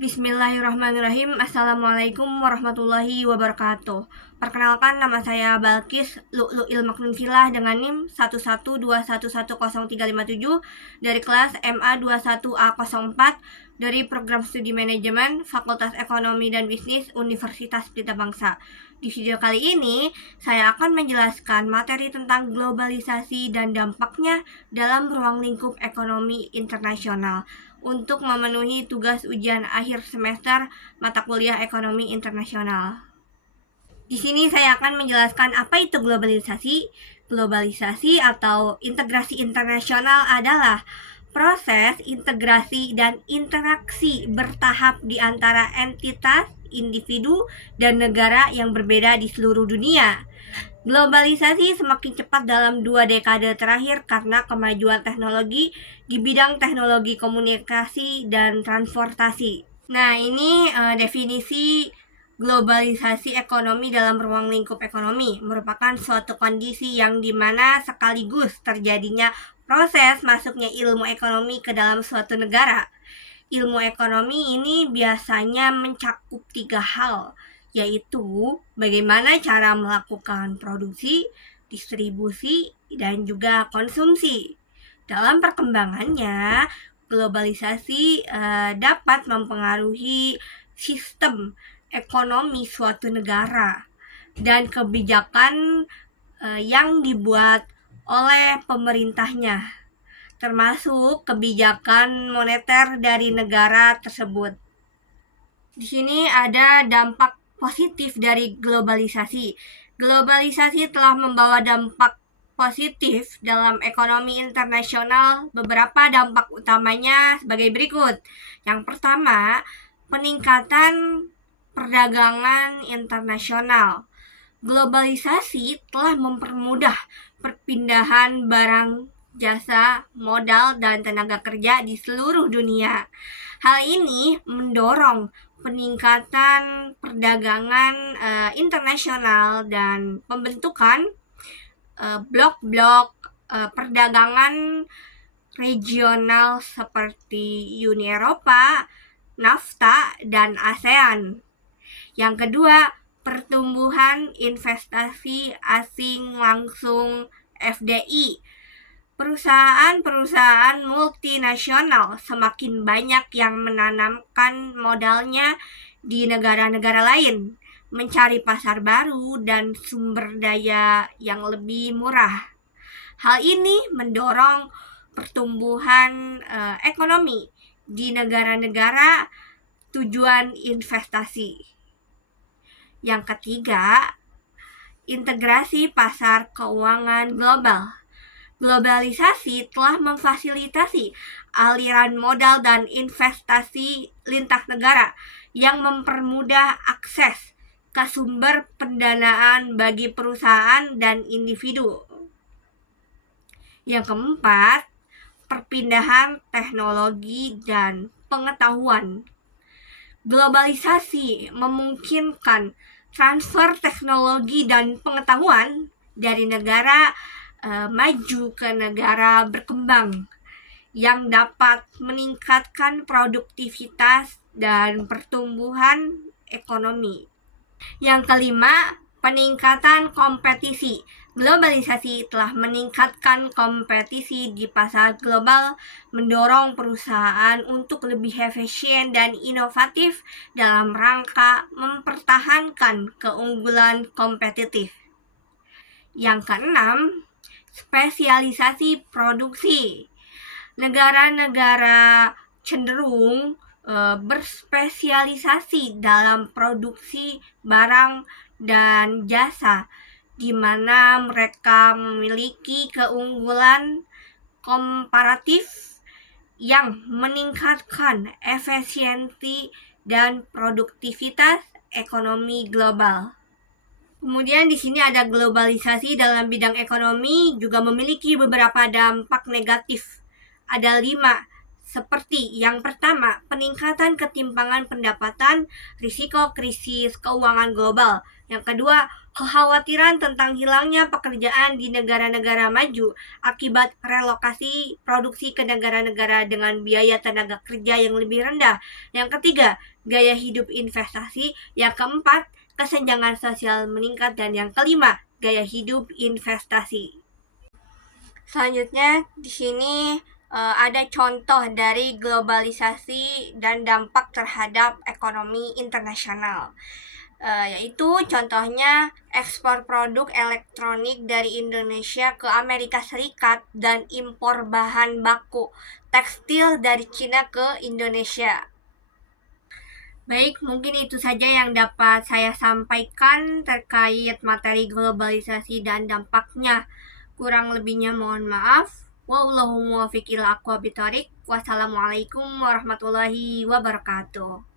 Bismillahirrahmanirrahim. Assalamualaikum warahmatullahi wabarakatuh. Perkenalkan, nama saya Balkis Lu'lu'il Maknunsilah dengan NIM 112110357 dari kelas MA 21A04 dari Program Studi Manajemen Fakultas Ekonomi dan Bisnis Universitas Pelita Bangsa. Di video kali ini, saya akan menjelaskan materi tentang globalisasi dan dampaknya dalam ruang lingkup ekonomi internasional untuk memenuhi tugas ujian akhir semester mata kuliah ekonomi internasional. Di sini saya akan menjelaskan apa itu globalisasi. Globalisasi atau integrasi internasional adalah proses integrasi dan interaksi bertahap di antara entitas, individu, dan negara yang berbeda di seluruh dunia. Globalisasi semakin cepat dalam 2 dekade terakhir karena kemajuan teknologi di bidang teknologi komunikasi dan transportasi. Nah, ini definisi globalisasi ekonomi dalam ruang lingkup ekonomi merupakan suatu kondisi yang dimana sekaligus terjadinya proses masuknya ilmu ekonomi ke dalam suatu negara. Ilmu ekonomi ini biasanya mencakup 3 hal, yaitu bagaimana cara melakukan produksi, distribusi, dan juga konsumsi. Dalam perkembangannya, globalisasi dapat mempengaruhi sistem ekonomi suatu negara dan kebijakan yang dibuat oleh pemerintahnya, termasuk kebijakan moneter dari negara tersebut. Di sini ada dampak positif dari globalisasi. Globalisasi telah membawa dampak positif dalam ekonomi internasional. Beberapa dampak utamanya sebagai berikut. Yang pertama, peningkatan perdagangan internasional. Globalisasi telah mempermudah perpindahan barang, jasa, modal, dan tenaga kerja di seluruh dunia. Hal ini mendorong peningkatan perdagangan internasional dan pembentukan blok-blok perdagangan regional seperti Uni Eropa, NAFTA, dan ASEAN. Yang kedua, pertumbuhan investasi asing langsung FDI. Perusahaan-perusahaan multinasional semakin banyak yang menanamkan modalnya di negara-negara lain, mencari pasar baru dan sumber daya yang lebih murah. Hal ini mendorong pertumbuhan ekonomi di negara-negara tujuan investasi. Yang ketiga, integrasi pasar keuangan global. Globalisasi telah memfasilitasi aliran modal dan investasi lintas negara yang mempermudah akses ke sumber pendanaan bagi perusahaan dan individu. Yang keempat, perpindahan teknologi dan pengetahuan. Globalisasi memungkinkan transfer teknologi dan pengetahuan dari negara maju ke negara berkembang yang dapat meningkatkan produktivitas dan pertumbuhan ekonomi. Yang kelima, peningkatan kompetisi. Globalisasi telah meningkatkan kompetisi di pasar global, mendorong perusahaan untuk lebih efisien dan inovatif dalam rangka mempertahankan keunggulan kompetitif. Yang keenam, spesialisasi produksi. Negara-negara cenderung berspesialisasi dalam produksi barang dan jasa, di mana mereka memiliki keunggulan komparatif yang meningkatkan efisiensi dan produktivitas ekonomi global. Kemudian di sini ada globalisasi dalam bidang ekonomi juga memiliki beberapa dampak negatif. Ada 5. seperti yang pertama, peningkatan ketimpangan pendapatan, risiko krisis keuangan global. Yang kedua, kekhawatiran tentang hilangnya pekerjaan di negara-negara maju akibat relokasi produksi ke negara-negara dengan biaya tenaga kerja yang lebih rendah. Yang ketiga, gaya hidup investasi. Yang keempat, kesenjangan sosial meningkat. Dan yang kelima, gaya hidup investasi. Selanjutnya di sini ada contoh dari globalisasi dan dampak terhadap ekonomi internasional. Yaitu contohnya ekspor produk elektronik dari Indonesia ke Amerika Serikat dan impor bahan baku tekstil dari Cina ke Indonesia. Baik, mungkin itu saja yang dapat saya sampaikan terkait materi globalisasi dan dampaknya. Kurang lebihnya mohon maaf. Wallahu muwaffiq ila aqwamit thoriq. Wassalamualaikum warahmatullahi wabarakatuh.